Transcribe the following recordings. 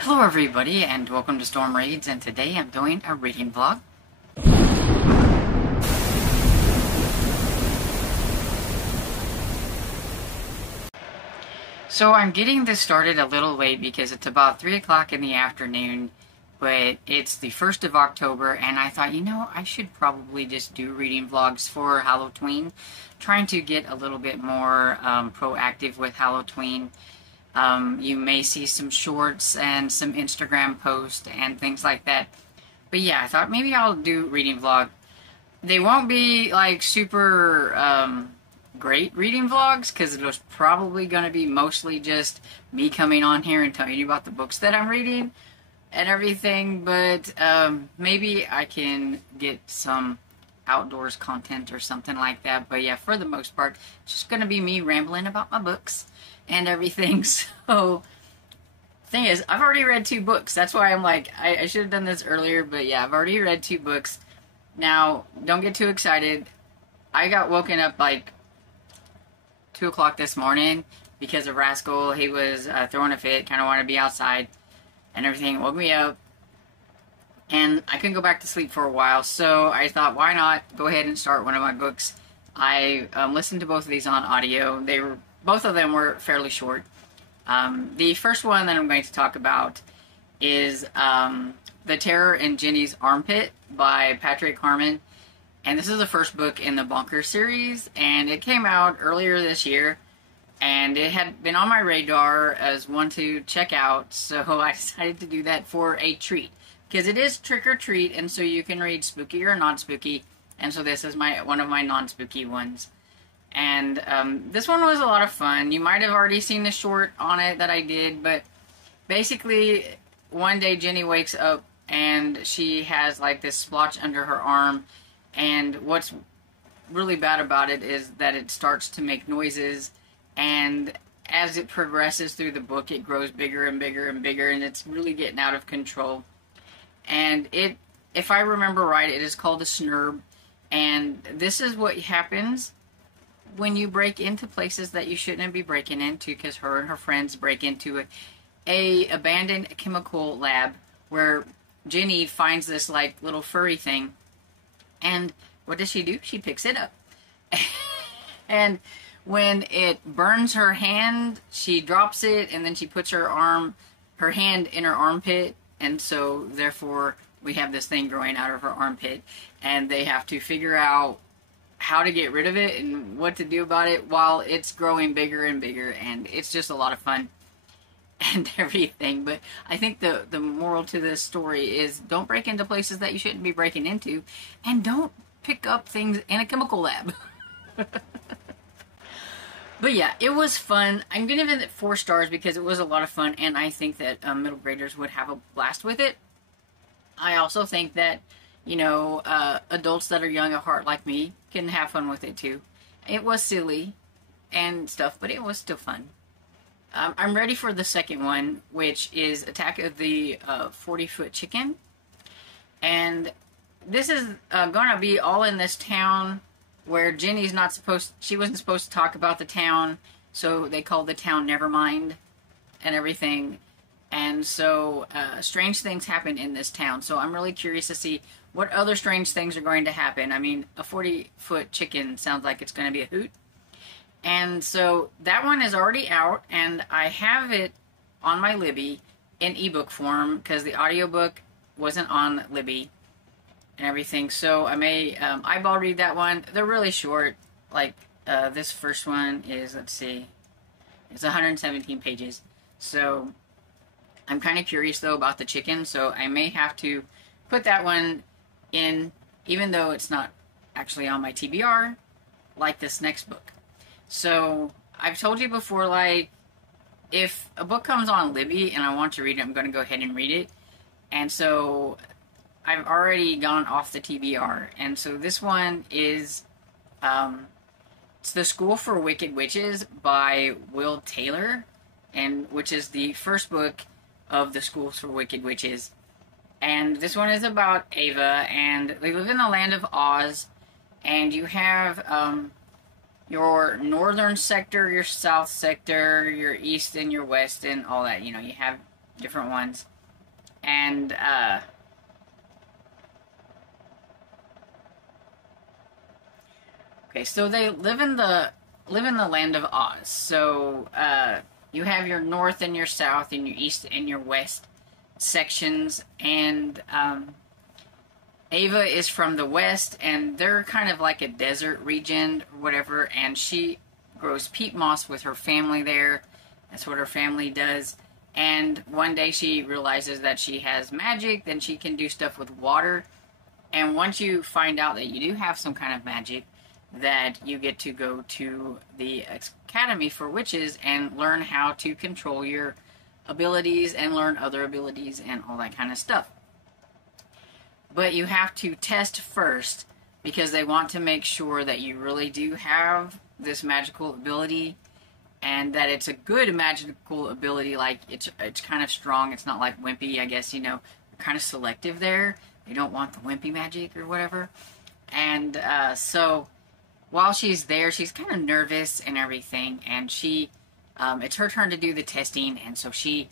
Hello everybody and welcome to Storm Raids, and today I'm doing a reading vlog. So I'm getting this started a little late because it's about 3 o'clock in the afternoon, but it's the 1st of October and I thought, I should probably just do reading vlogs for Halloween, trying to get a little bit more proactive with Halloween. You may see some shorts and some Instagram posts and things like that. But yeah, I thought maybe I'll do reading vlog. They won't be like super great reading vlogs because it was probably going to be mostly just me coming on here and telling you about the books that I'm reading and everything. But maybe I can get some outdoors content or something like that. But yeah, for the most part, it's just going to be me rambling about my books and everything. So thing is, I've already read 2 books. That's why I'm like, I should have done this earlier, but yeah, I've already read 2 books. Now, don't get too excited. I got woken up like 2 o'clock this morning because of Rascal. He was throwing a fit, kind of wanted to be outside and everything. Woke me up and I couldn't go back to sleep for a while, so I thought, why not go ahead and start one of my books. I listened to both of these on audio. Both of them were fairly short. The first one that I'm going to talk about is The Terror in Jenny's Armpit by Patrick Harmon. And this is the first book in the Bonker series, and it came out earlier this year. And it had been on my radar as one to check out, so I decided to do that for a treat. Because it is trick or treat, and so you can read spooky or non-spooky. And so this is one of my non-spooky ones. And this one was a lot of fun. You might have already seen the short on it that I did, but basically one day Jenny wakes up and she has like this splotch under her arm, and what's really bad about it is that it starts to make noises, and as it progresses through the book it grows bigger and bigger and bigger, and it's really getting out of control. And if I remember right, it is called a snurb, and this is what happens when you break into places that you shouldn't be breaking into, because her and her friends break into a abandoned chemical lab where Jenny finds this like little furry thing, and what does she do? She picks it up. And when it burns her hand, she drops it, and then she puts her hand in her armpit, and so therefore we have this thing growing out of her armpit, and they have to figure out how to get rid of it and what to do about it while it's growing bigger and bigger, and it's just a lot of fun and everything. But I think the moral to this story is don't break into places that you shouldn't be breaking into, and don't pick up things in a chemical lab. But yeah, it was fun. I'm gonna give it 4 stars because it was a lot of fun, and I think that middle graders would have a blast with it. I also think that adults that are young at heart like me can have fun with it too. It was silly and stuff, but it was still fun. I'm ready for the second one, which is Attack of the 40-Foot Chicken. And this is gonna be all in this town where Jenny's she wasn't supposed to talk about the town, so they called the town Nevermind and everything. And so strange things happen in this town, so I'm really curious to see what other strange things are going to happen. I mean, a 40-foot chicken sounds like it's going to be a hoot. And so that one is already out, and I have it on my Libby in ebook form because the audiobook wasn't on Libby and everything. So I may eyeball read that one. They're really short. Like this first one is, let's see, it's 117 pages. So I'm kind of curious though about the chicken, so I may have to put that one in, even though it's not actually on my TBR, like this next book. So I've told you before, like, if a book comes on Libby and I want to read it, I'm going to go ahead and read it. And so I've already gone off the TBR. And so this one is, it's The School for Wicked Witches by Will Taylor, and which is the first book of the Schools for Wicked Witches. And this one is about Ava, and they live in the land of Oz, and you have your northern sector, your south sector, your east and your west, and all that. You have different ones. And okay, so they live in the land of Oz. So you have your north and your south and your east and your west sections, and Ava is from the west, and they're kind of like a desert region or whatever, and she grows peat moss with her family there. That's what her family does. And one day she realizes that she has magic, then she can do stuff with water. And once you find out that you do have some kind of magic, that you get to go to the Academy for Witches and learn how to control your abilities and learn other abilities and all that kind of stuff. But you have to test first, because they want to make sure that you really do have this magical ability, and that it's a good magical ability. Like it's kind of strong. It's not like wimpy, I guess, you know. They're kind of selective there. They don't want the wimpy magic or whatever. And so while she's there, she's kind of nervous and everything, and she it's her turn to do the testing, and so she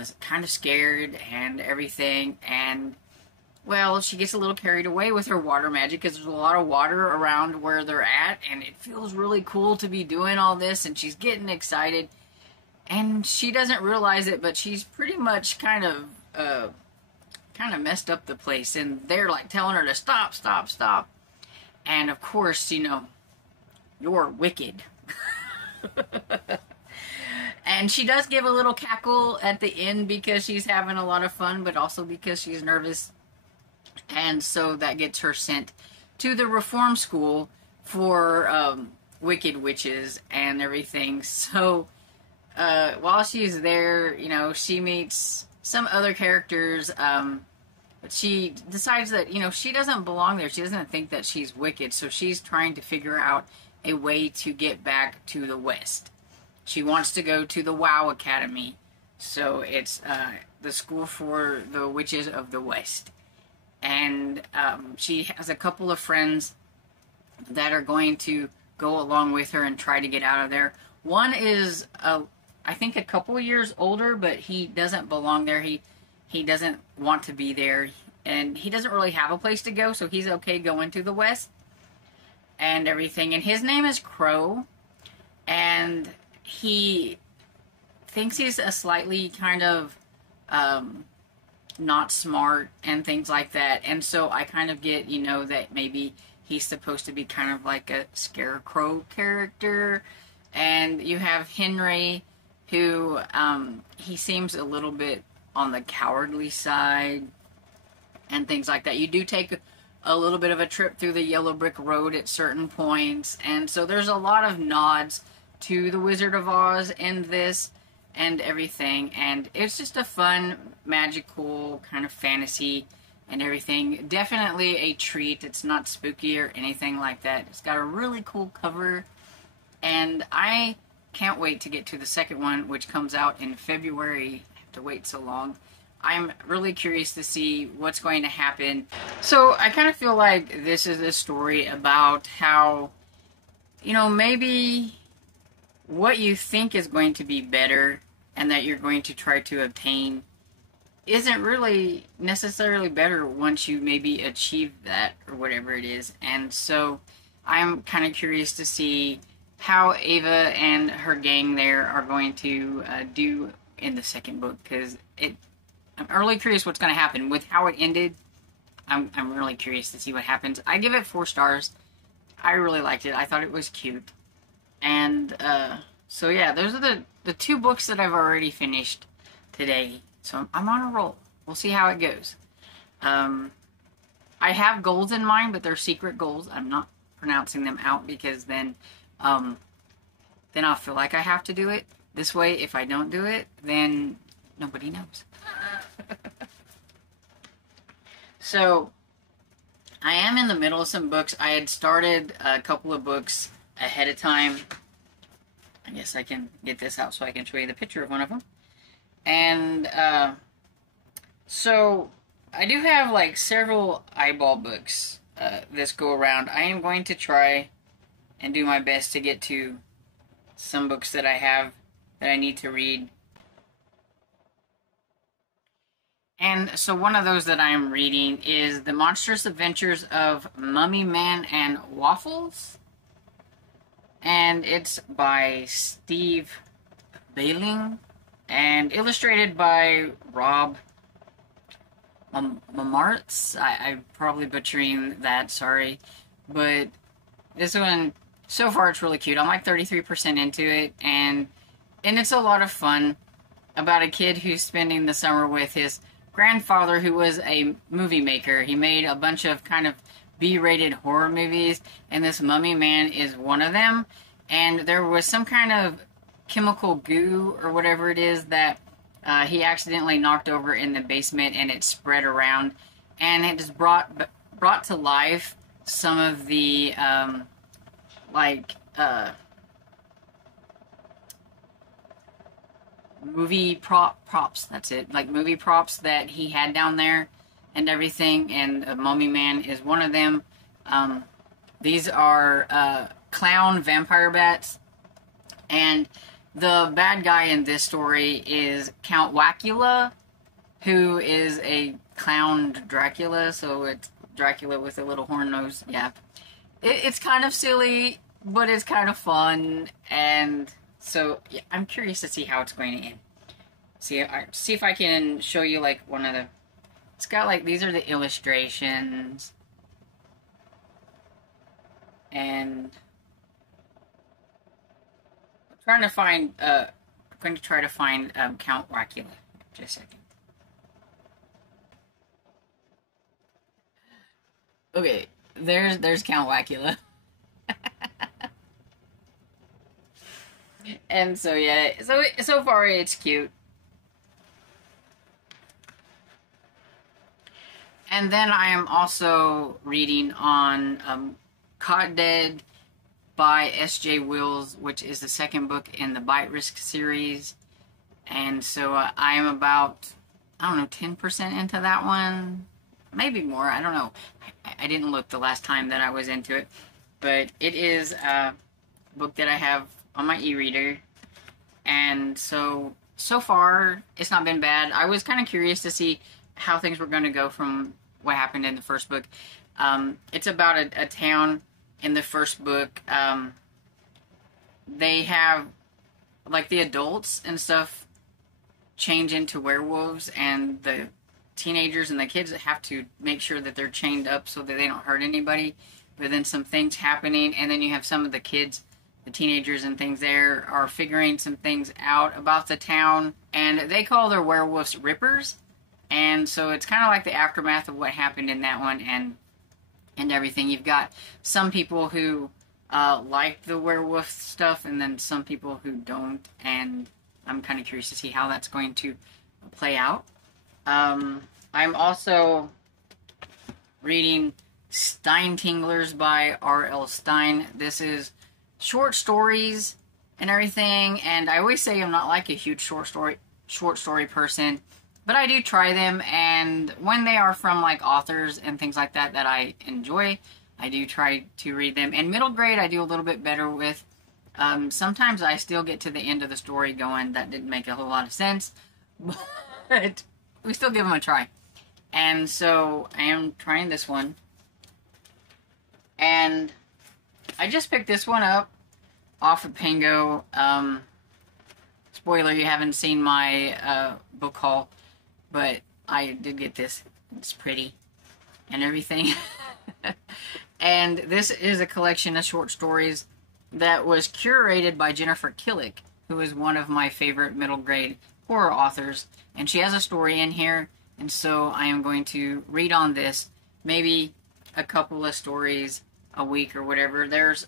is kind of scared and everything. And well, she gets a little carried away with her water magic, because there's a lot of water around where they're at, and it feels really cool to be doing all this, and she's getting excited. And she doesn't realize it, but she's pretty much kind of messed up the place, and they're like telling her to stop, stop, stop. And of course, you know, you're wicked. And she does give a little cackle at the end because she's having a lot of fun, but also because she's nervous. And so that gets her sent to the reform school for wicked witches and everything. So while she's there, you know, she meets some other characters, but she decides that, you know, she doesn't belong there. She doesn't think that she's wicked, so she's trying to figure out a way to get back to the West. She wants to go to the WoW Academy, so it's the school for the witches of the West. And she has a couple of friends that are going to go along with her and try to get out of there. One is, I think, a couple years older, but he doesn't belong there. He doesn't want to be there, and he doesn't really have a place to go, so he's okay going to the West and everything. And his name is Crow, and he thinks he's a slightly kind of not smart and things like that. And so I kind of get, you know, that maybe he's supposed to be kind of like a scarecrow character. And you have Henry, who he seems a little bit on the cowardly side and things like that. You do take a little bit of a trip through the yellow brick road at certain points, and so there's a lot of nods to the Wizard of Oz in this and everything, and it's just a fun, magical kind of fantasy and everything. Definitely a treat. It's not spooky or anything like that. It's got a really cool cover, and I can't wait to get to the second one, which comes out in February. I have to wait so long. I'm really curious to see what's going to happen. So I kind of feel like this is a story about how, you know, maybe what you think is going to be better and that you're going to try to obtain isn't really necessarily better once you maybe achieve that or whatever it is. And so I'm kind of curious to see how Ava and her gang there are going to do in the second book, because I'm really curious what's going to happen. With how it ended, I'm really curious to see what happens. I give it 4 stars. I really liked it. I thought it was cute. And so yeah, those are the 2 books that I've already finished today. So I'm on a roll. We'll see how it goes. I have goals in mind, but they're secret goals. I'm not pronouncing them out, because then I'll feel like I have to do it. This way, if I don't do it, then nobody knows. So, I am in the middle of some books. I had started a couple of books ahead of time. I guess I can get this out so I can show you the picture of one of them. And, so, I do have, like, several eyeball books this go around. I am going to try and do my best to get to some books that I have that I need to read And so one of those that I'm reading is The Monstrous Adventures of Mummy Man and Waffles. And it's by Steve Bailing and illustrated by Rob Mamartz. I'm probably butchering that, sorry. But this one, so far it's really cute. I'm like 33% into it, and it's a lot of fun about a kid who's spending the summer with his grandfather, who was a movie maker. He made a bunch of kind of B-rated horror movies, and this Mummy Man is one of them. And there was some kind of chemical goo or whatever it is that he accidentally knocked over in the basement, and it spread around, and it just brought to life some of the movie props. That's it, like movie props that he had down there and everything. And Mummy Man is one of them. These are clown vampire bats, and the bad guy in this story is Count Wacula, who is a clown Dracula, so it's Dracula with a little horn nose. Yeah. It's kind of silly, but it's kind of fun, and so yeah, I'm curious to see how it's going to end. See if I can show you like one of the... It's got like, these are the illustrations, and I'm going to try to find Count Wacula. Just a second. Okay, there's Count Wacula. And so yeah, so far it's cute. And then I am also reading on Caught Dead by S.J. Wills, which is the second book in the Bite Risk series. And so I am about, I don't know, 10% into that one. Maybe more, I don't know. I didn't look the last time that I was into it. But it is a book that I have on my e-reader. And so far, it's not been bad. I was kind of curious to see how things were going to go from what happened in the first book. It's about a town in the first book. They have, like, the adults and stuff change into werewolves, and the teenagers and the kids have to make sure that they're chained up so that they don't hurt anybody. But then some things happening, and then you have some of the kids, the teenagers and things there, are figuring some things out about the town, and they call their werewolves rippers. And so it's kind of like the aftermath of what happened in that one, and everything. You've got some people who like the werewolf stuff, and then some people who don't, and I'm kind of curious to see how that's going to play out. I'm also reading Stein Tinglers by R.L. Stein. This is short stories and everything, and I always say I'm not like a huge short story person, but I do try them, and when they are from like authors and things like that that I enjoy, I do try to read them. And middle grade I do a little bit better with. Sometimes I still get to the end of the story going, that didn't make a whole lot of sense, but we still give them a try. And so I am trying this one, and I just picked this one up off of Pango. Spoiler, you haven't seen my book haul, but I did get this. It's pretty and everything. And this is a collection of short stories that was curated by Jennifer Killick, who is one of my favorite middle grade horror authors. And she has a story in here, and so I am going to read on this, maybe a couple of stories a week or whatever. There's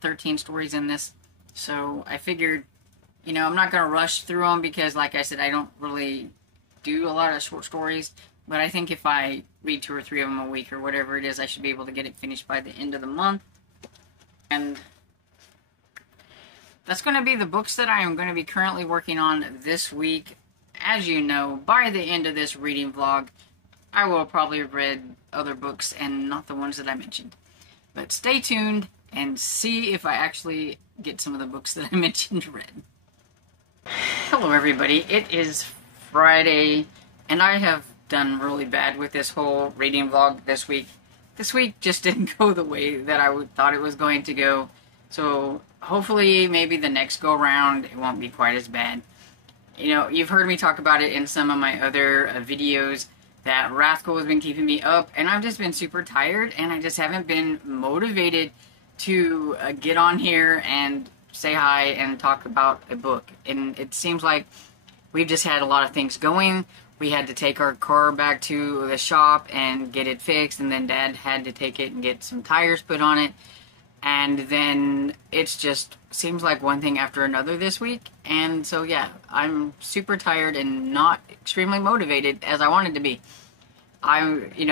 13 stories in this, so I figured, you know, I'm not going to rush through them because, like I said, I don't really do a lot of short stories, but I think if I read 2 or 3 of them a week or whatever it is, I should be able to get it finished by the end of the month. And that's going to be the books that I am going to be currently working on this week. As you know, by the end of this reading vlog, I will probably have read other books and not the ones that I mentioned. But stay tuned and see if I actually get some of the books that I mentioned read. Hello everybody, it is Friday, and I have done really bad with this whole reading vlog this week. This week just didn't go the way that I thought it was going to go. So hopefully maybe the next go round it won't be quite as bad. You know, you've heard me talk about it in some of my other videos that Rascal has been keeping me up, and I've just been super tired, and I just haven't been motivated to get on here and say hi and talk about a book. And it seems like we've just had a lot of things going. We had to take our car back to the shop and get it fixed, and then Dad had to take it and get some tires put on it. And then it's just seems like one thing after another this week. And so, yeah, I'm super tired and not extremely motivated as I wanted to be. I,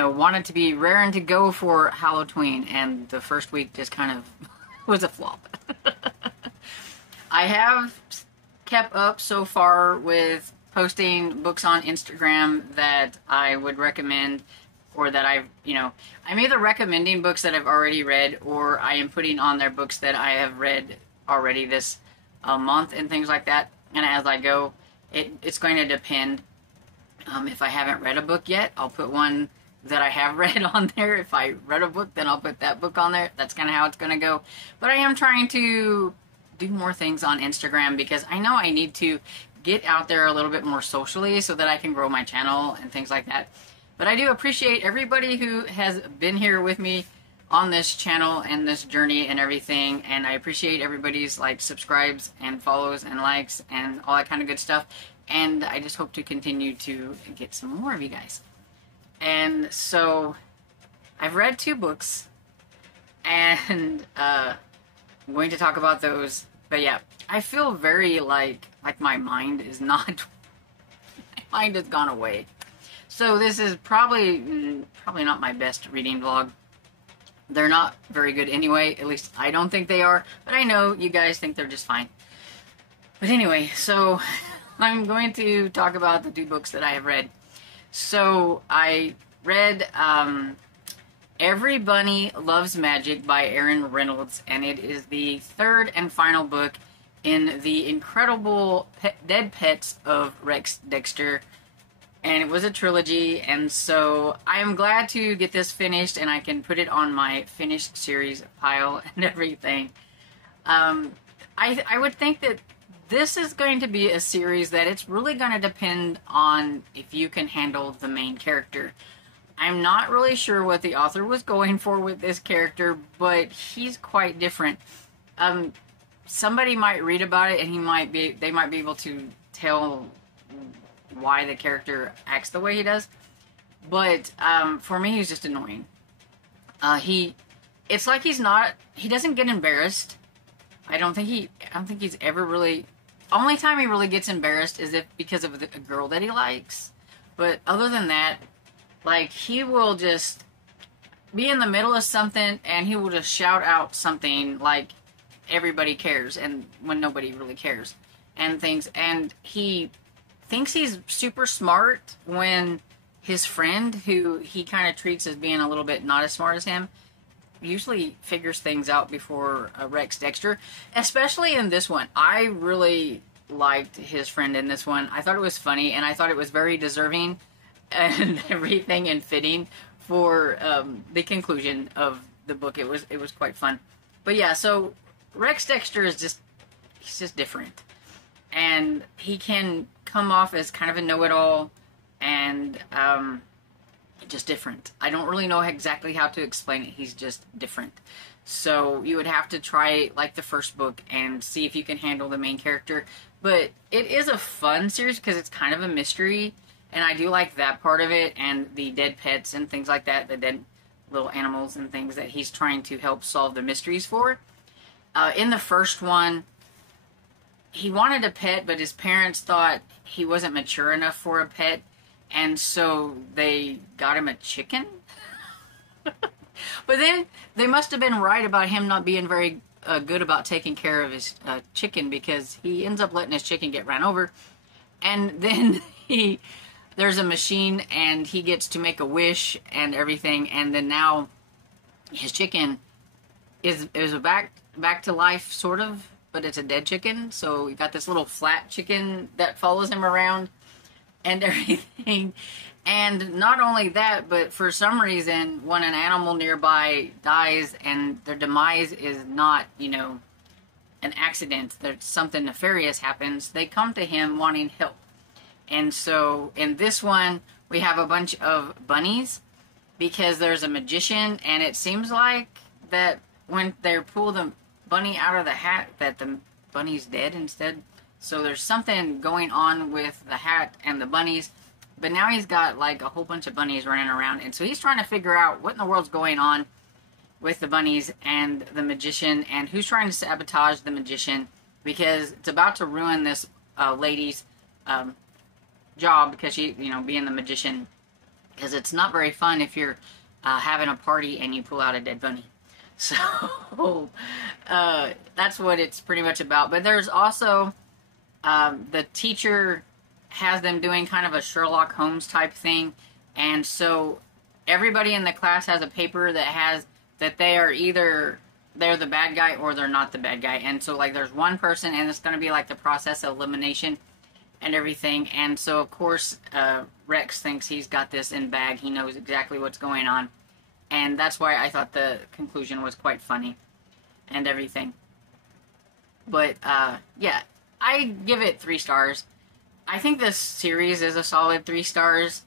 wanted to be raring to go for Halloween, and the first week just kind of was a flop. I have kept up so far with posting books on Instagram that I would recommend, or that I'm either recommending books that I've already read, or I am putting on there books that I have read already this month and things like that. And as I go, it's going to depend. If I haven't read a book yet, I'll put one that I have read on there. If I read a book, then I'll put that book on there. That's kind of how it's going to go. But I am trying to do more things on Instagram because I know I need to get out there a little bit more socially so that I can grow my channel and things like that. But I do appreciate everybody who has been here with me on this channel and this journey and everything. And I appreciate everybody's subscribes and follows and likes and all that kind of good stuff. And I just hope to continue to get some more of you guys. And so I've read 2 books, and I'm going to talk about those. But yeah, I feel very like my mind is not, my mind has gone away. So this is probably not my best reading vlog. They're not very good anyway, at least I don't think they are, but I know you guys think they're just fine. But anyway, so I'm going to talk about the 2 books that I have read. So I read Every Bunny Loves Magic by Erin Reynolds, and it is the 3rd and final book in the incredible Dead Pets of Rex Dexter. And it was a trilogy, and so I am glad to get this finished, and I can put it on my finished series pile and everything. I would think that this is going to be a series that it's really going to depend on if you can handle the main character. I'm not really sure what the author was going for with this character, but he's quite different. Somebody might read about it, and they might be able to tell why the character acts the way he does. But for me, he's just annoying. It's like he doesn't get embarrassed. I don't think he's ever really. Only time he really gets embarrassed is because of a girl that he likes. But other than that, he will just be in the middle of something and he will just shout out something like everybody cares, and when nobody really cares and things. And he thinks he's super smart when his friend, who he kind of treats as being a little bit not as smart as him, usually figures things out before Rex Dexter, especially in this one. I really liked his friend in this one. I thought it was funny, and I thought it was very deserving and everything, and fitting for the conclusion of the book. It was quite fun. But yeah, so Rex Dexter is he's just different, and he can come off as kind of a know-it-all and just different. I don't really know exactly how to explain it. He's just different. So you would have to try the first book and see if you can handle the main character. But it is a fun series because it's kind of a mystery, and I do like that part of it, and the dead pets and things like that, the dead little animals and things that he's trying to help solve the mysteries for. In the first one, he wanted a pet, but his parents thought he wasn't mature enough for a pet, and so they got him a chicken. But then they must have been right about him not being very good about taking care of his chicken, because he ends up letting his chicken get ran over. And then there's a machine, and he gets to make a wish and everything, and then now his chicken is back to life, sort of, but it's a dead chicken. So you got this little flat chicken that follows him around and everything. And not only that, but for some reason, when an animal nearby dies and their demise is not, you know, an accident, that something nefarious happens, they come to him wanting help. And so in this one, we have a bunch of bunnies because there's a magician, and it seems like that when they pull the bunny out of the hat, that the bunny's dead instead. So there's something going on with the hat and the bunnies. But now he's got like a whole bunch of bunnies running around. And so he's trying to figure out what in the world's going on with the bunnies and the magician, and who's trying to sabotage the magician, because it's about to ruin this lady's job, because she, you know, being the magician, because it's not very fun if you're having a party and you pull out a dead bunny. So that's what it's pretty much about. But there's also the teacher has them doing kind of a Sherlock Holmes type thing, and so everybody in the class has a paper that has that they are either they're the bad guy or they're not the bad guy. And so like there's one person, and it's going to be like the process of elimination and everything. And so of course Rex thinks he's got this in bag. He knows exactly what's going on, and that's why I thought the conclusion was quite funny and everything. But yeah, I give it 3 stars. I think this series is a solid 3 stars.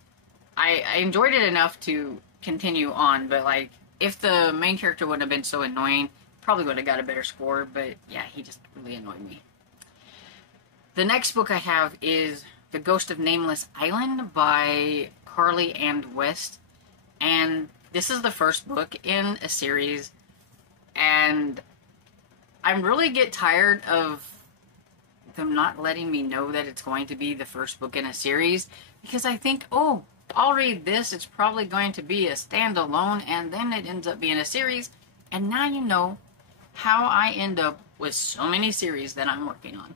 I enjoyed it enough to continue on, but like, if the main character wouldn't have been so annoying, probably would have got a better score. But yeah, he just really annoyed me. The next book I have is The Ghost of Nameless Island by Carly and West. And this is the first book in a series. And I really get tired of them not letting me know that it's going to be the first book in a series. Because I think, oh, I'll read this, it's probably going to be a standalone, and then it ends up being a series. And now you know how I end up with so many series that I'm working on.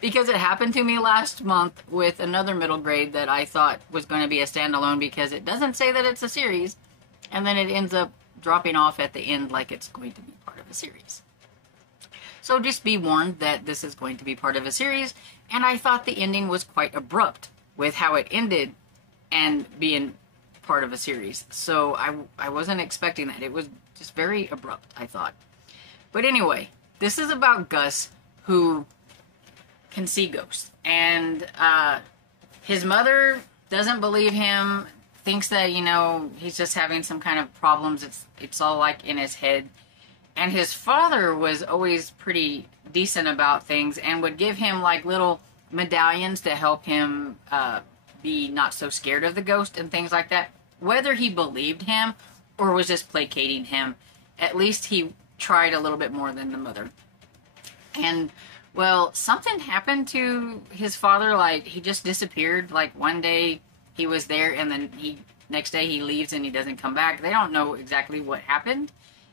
Because it happened to me last month with another middle grade that I thought was going to be a standalone, because it doesn't say that it's a series, and then it ends up dropping off at the end like it's going to be part of a series. So just be warned that this is going to be part of a series, and I thought the ending was quite abrupt with how it ended and being part of a series. So I wasn't expecting that. It was just very abrupt, I thought. But anyway, this is about Gus, who can see ghosts. And his mother doesn't believe him, thinks that, you know, he's just having some kind of problems. It's all like in his head. And his father was always pretty decent about things and would give him like little medallions to help him be not so scared of the ghost and things like that. Whether he believed him or was just placating him, at least he tried a little bit more than the mother. And well, something happened to his father. Like, he just disappeared. Like, one day he was there, and then next day he leaves and he doesn't come back. They don't know exactly what happened,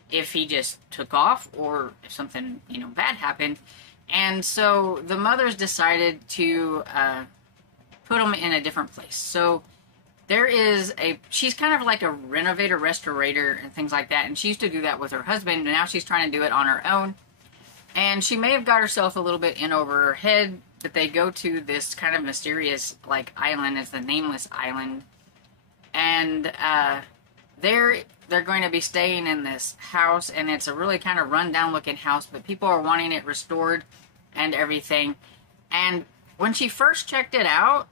if he just took off or if something, you know, bad happened. And so the mothers decided to put him in a different place. So there is she's kind of like a renovator, restorator, and things like that. And she used to do that with her husband, and now she's trying to do it on her own. And she may have got herself a little bit in over her head, but they go to this kind of mysterious, like, island. It's the Nameless Island. And they're going to be staying in this house, and it's a really kind of run-down looking house, but people are wanting it restored and everything. And when she first checked it out,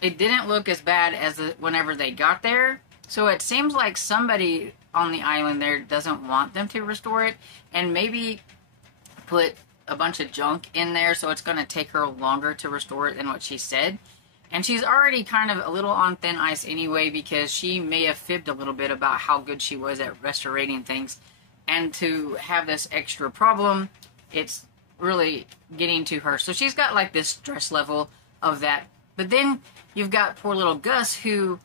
it didn't look as bad as whenever they got there. So it seems like somebody on the island there doesn't want them to restore it, and maybe put a bunch of junk in there, so it's going to take her longer to restore it than what she said. And she's already kind of a little on thin ice anyway, because she may have fibbed a little bit about how good she was at restoring things. And to have this extra problem, it's really getting to her. So she's got like this stress level of that. But then you've got poor little Gus, who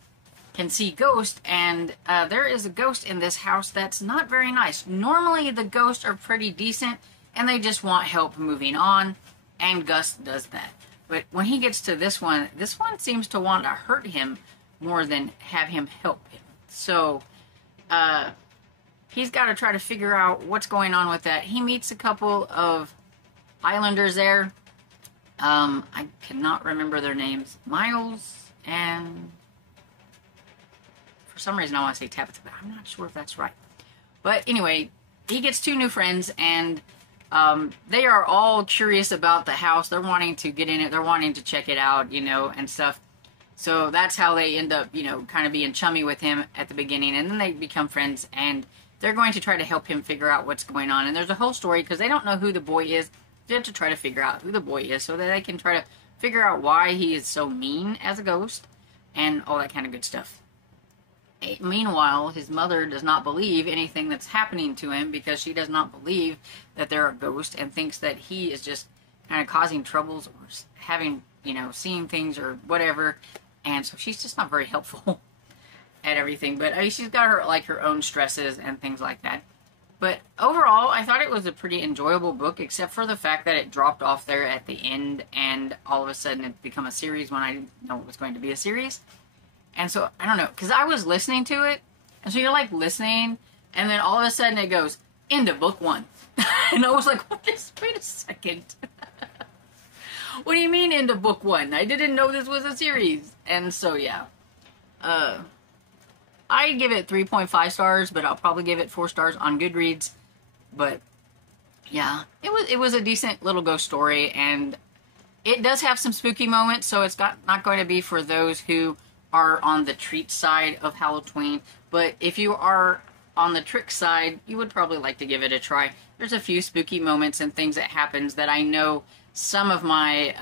can see ghosts, and there is a ghost in this house that's not very nice. Normally the ghosts are pretty decent, and they just want help moving on, and Gus does that. But when he gets to this one seems to want to hurt him more than have him help him. So he's got to try to figure out what's going on with that. He meets a couple of islanders there. I cannot remember their names. Miles and For some reason I want to say Tabitha, but I'm not sure if that's right. But anyway, he gets 2 new friends, and they are all curious about the house. They're wanting to get in it. They're wanting to check it out, you know, and stuff. So that's how they end up, you know, kind of being chummy with him at the beginning. And then they become friends, and they're going to try to help him figure out what's going on. And there's a whole story, because they don't know who the boy is. They have to try to figure out who the boy is so that they can try to figure out why he is so mean as a ghost and all that kind of good stuff. Meanwhile, his mother does not believe anything that's happening to him, because she does not believe that they're a ghost, and thinks that he is just kind of causing troubles or having, you know, seeing things or whatever. And so she's just not very helpful at everything. But I mean, she's got her, like, her own stresses and things like that. But overall, I thought it was a pretty enjoyable book, except for the fact that it dropped off there at the end, and all of a sudden it became a series when I didn't know it was going to be a series. And so, I don't know, because I was listening to it, and so you're, like, listening, and then all of a sudden it goes, into book 1. And I was like, wait a second. What do you mean into book 1? I didn't know this was a series. And so, yeah. I give it 3.5 stars, but I'll probably give it 4 stars on Goodreads. But, yeah, it was a decent little ghost story, and it does have some spooky moments, so it's not going to be for those who are on the treat side of Halloween. But if you are on the trick side, you would probably like to give it a try. There's a few spooky moments and things that happens that I know some of my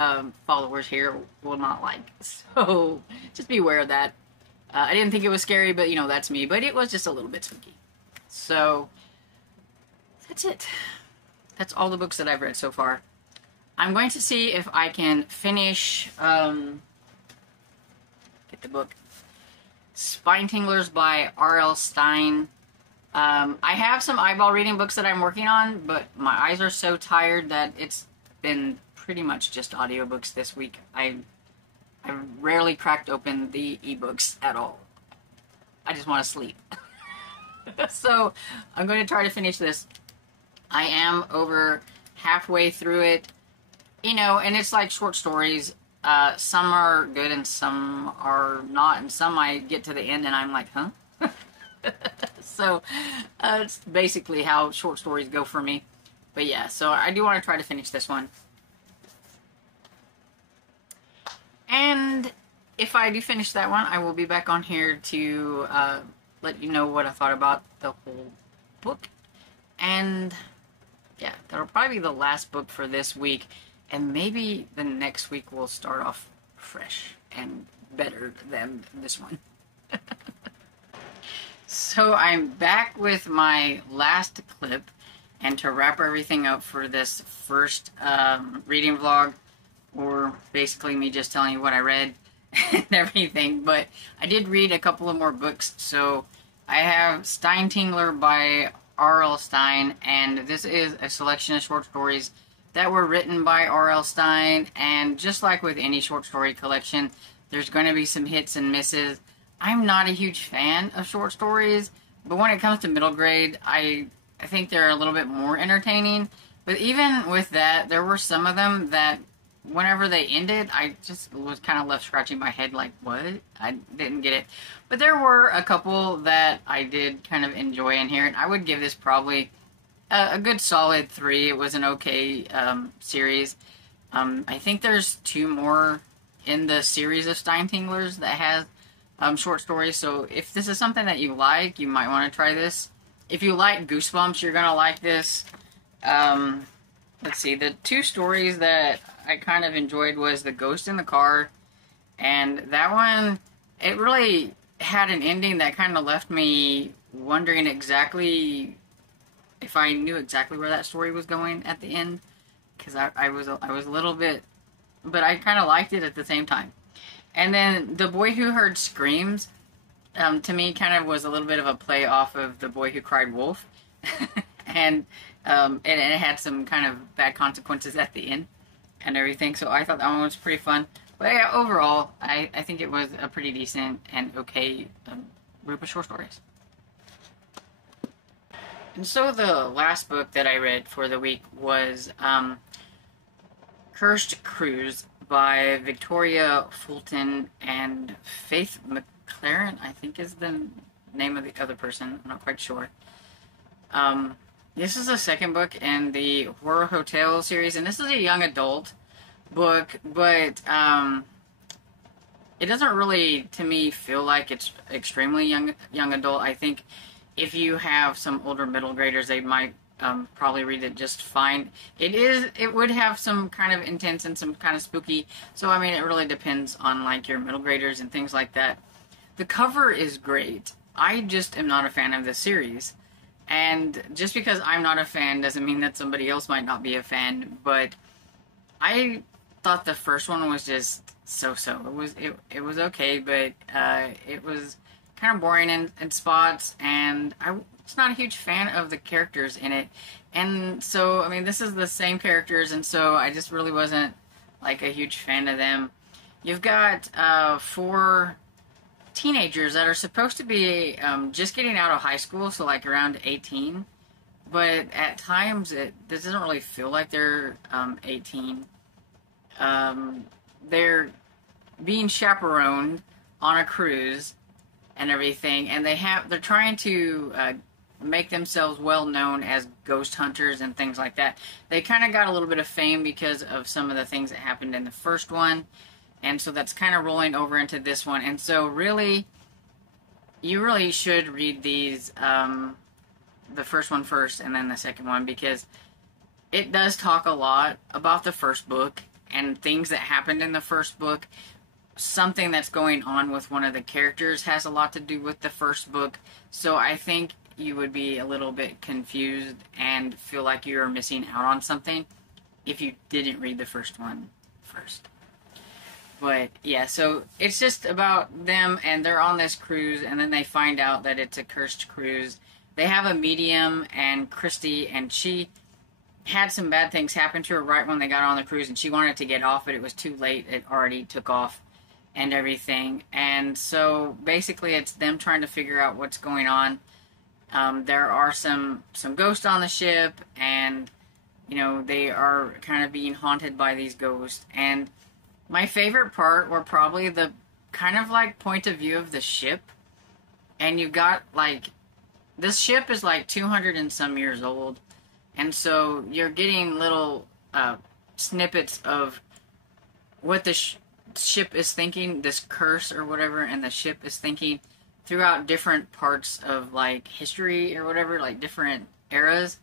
followers here will not like. So just be aware of that. I didn't think it was scary, but you know, that's me. But it was just a little bit spooky. So that's it. That's all the books that I've read so far. I'm going to see if I can finish get the book Spine Tinglers by R.L. Stine. I have some eyeball reading books that I'm working on, but my eyes are so tired that it's been pretty much just audiobooks this week. I rarely cracked open the ebooks at all. I just want to sleep. So I'm going to try to finish this. I am over halfway through it. You know, and it's like short stories. Some are good and some are not, and some I get to the end and I'm like, huh? So it's basically how short stories go for me. But yeah, so I do want to try to finish this one. And if I do finish that one, I will be back on here to let you know what I thought about the whole book. And yeah, that'll probably be the last book for this week. And maybe the next week will start off fresh and better than this one. So I'm back with my last clip. And to wrap everything up for this first reading vlog, or basically me just telling you what I read and everything. But I did read a couple of more books. So I have Spine Tingler by R.L. Stine. And this is a selection of short stories that were written by R.L. Stine, and just like with any short story collection, there's going to be some hits and misses. I'm not a huge fan of short stories, but when it comes to middle grade, I think they're a little bit more entertaining. But even with that, there were some of them that whenever they ended, I just was kind of left scratching my head like, what? I didn't get it. But there were a couple that I did kind of enjoy in here, and I would give this probably a good solid 3. It was an okay series. I think there's 2 more in the series of Spine Tinglers that has short stories. So if this is something that you like, you might want to try this. If you like Goosebumps, you're going to like this. Let's see. The 2 stories that I kind of enjoyed was The Ghost in the Car. And that one, it really had an ending that kind of left me wondering exactly if I knew exactly where that story was going at the end, because I was a little bit, but I kind of liked it at the same time. And then The Boy Who Heard Screams, to me, kind of was a little bit of a play off of The Boy Who Cried Wolf, and it had some kind of bad consequences at the end and everything. So I thought that one was pretty fun. But yeah, overall, I think it was a pretty decent and okay group of short stories. And so the last book that I read for the week was Cursed Cruise by Victoria Fulton and Faith Clarence, I think, is the name of the other person. I'm not quite sure. This is the second book in the Horror Hotel series, and this is a young adult book, but it doesn't really, to me, feel like it's extremely young adult. I think if you have some older middle graders, they might probably read it just fine. It would have some kind of intense and some kind of spooky, so I mean, it really depends on like your middle graders and things like that. The cover is great. I just am not a fan of this series. And just because I'm not a fan doesn't mean that somebody else might not be a fan, but I thought the first one was just so-so. It was okay, but it was kind of boring in spots, and I was not a huge fan of the characters in it. And so, I mean, this is the same characters, and so I just really wasn't like a huge fan of them. You've got 4 teenagers that are supposed to be just getting out of high school, so like around 18, but at times this doesn't really feel like they're 18. They're being chaperoned on a cruise and everything, and they're trying to make themselves well known as ghost hunters and things like that. They kind of got a little bit of fame because of some of the things that happened in the first one. And so that's kind of rolling over into this one. And so really, you really should read these, the first one first and then the second one, because it does talk a lot about the first book and things that happened in the first book. Something that's going on with one of the characters has a lot to do with the first book. So I think you would be a little bit confused and feel like you're missing out on something if you didn't read the first one first. But yeah, so it's just about them, and they're on this cruise, and then they find out that it's a cursed cruise. They have a medium, and Christy, and she had some bad things happen to her right when they got on the cruise, and she wanted to get off, but it was too late. It already took off and everything. And so basically it's them trying to figure out what's going on. There are some ghosts on the ship, and you know, they are kind of being haunted by these ghosts. And my favorite part were probably the kind of like point of view of the ship. And you got like, this ship is like 200 and some years old. And so you're getting little snippets of what the ship is thinking, this curse or whatever, and the ship is thinking throughout different parts of like history or whatever, like different eras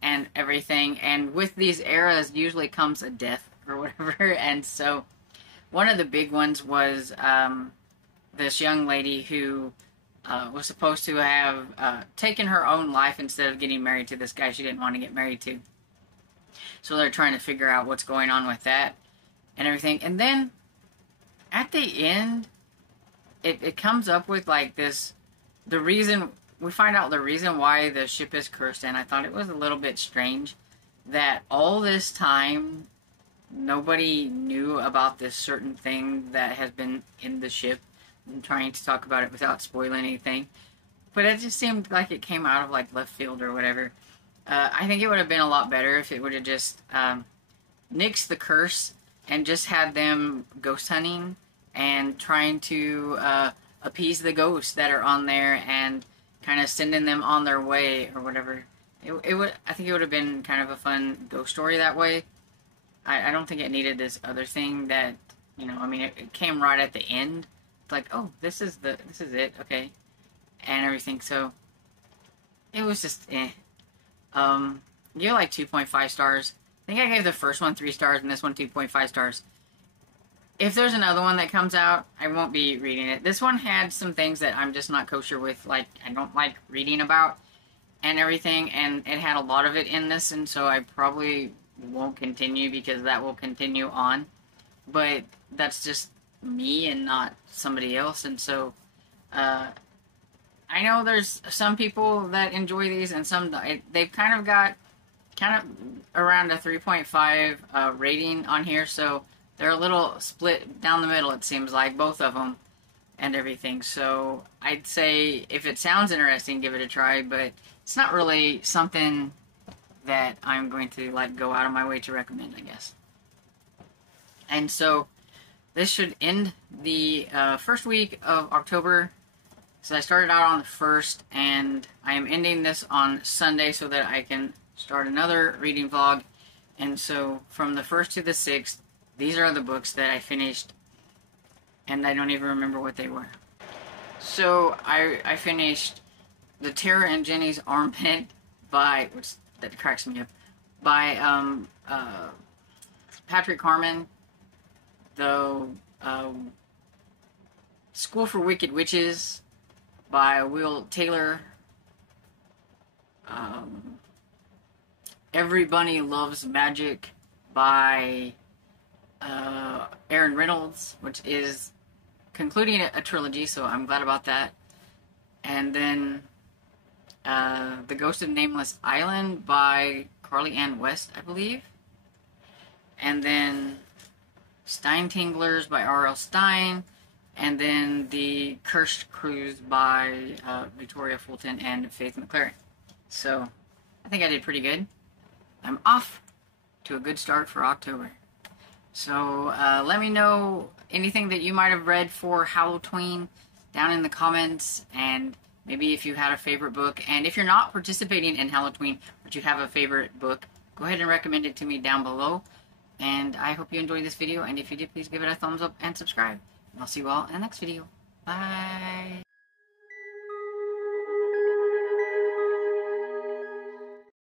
and everything. And with these eras usually comes a death or whatever. And so one of the big ones was this young lady who was supposed to have taken her own life instead of getting married to this guy she didn't want to get married to. So they're trying to figure out what's going on with that and everything. And then at the end, it comes up with like this, we find out the reason why the ship is cursed, and I thought it was a little bit strange that all this time nobody knew about this certain thing that has been in the ship. I'm trying to talk about it without spoiling anything, but it just seemed like it came out of like left field or whatever. I think it would have been a lot better if it would have just nixed the curse and just had them ghost hunting and trying to appease the ghosts that are on there and kind of sending them on their way or whatever. I think it would have been kind of a fun ghost story that way. I don't think it needed this other thing that, you know, I mean, it came right at the end. It's like, oh, this is it, okay, and everything. So it was just give like 2.5 stars. I think I gave the first one 3 stars and this one 2.5 stars. If there's another one that comes out, I won't be reading it. This one had some things that I'm just not kosher with, like I don't like reading about and everything, and it had a lot of it in this, and so I probably won't continue because that will continue on. But that's just me and not somebody else, and so I know there's some people that enjoy these and some they've kind of got around a 3.5 rating on here, so they're a little split down the middle, it seems like, both of them and everything. So I'd say if it sounds interesting, give it a try, but it's not really something that I'm going to like go out of my way to recommend, I guess. And so this should end the first week of October. So I started out on the 1st, and I am ending this on Sunday so that I can start another reading vlog. And so from the 1st to the 6th, these are the books that I finished, and I don't even remember what they were. So I finished The Terror in Jenny's Armpit by, that cracks me up, by Patrick Harmon. The School for Wicked Witches by Will Taylor. Every Bunny Loves Magic by Aaron Reynolds, which is concluding a trilogy, so I'm glad about that. And then The Ghost of Nameless Island by Carly Ann West, I believe. And then Stein Tinglers by R.L. Stein. And then The Cursed Cruise by Victoria Fulton and Faith McLaren. So, I think I did pretty good. I'm off to a good start for October. So, let me know anything that you might have read for Halloween down in the comments, and maybe if you had a favorite book. And if you're not participating in Halloween, but you have a favorite book, go ahead and recommend it to me down below. And I hope you enjoyed this video, and if you did, please give it a thumbs up and subscribe. And I'll see you all in the next video. Bye!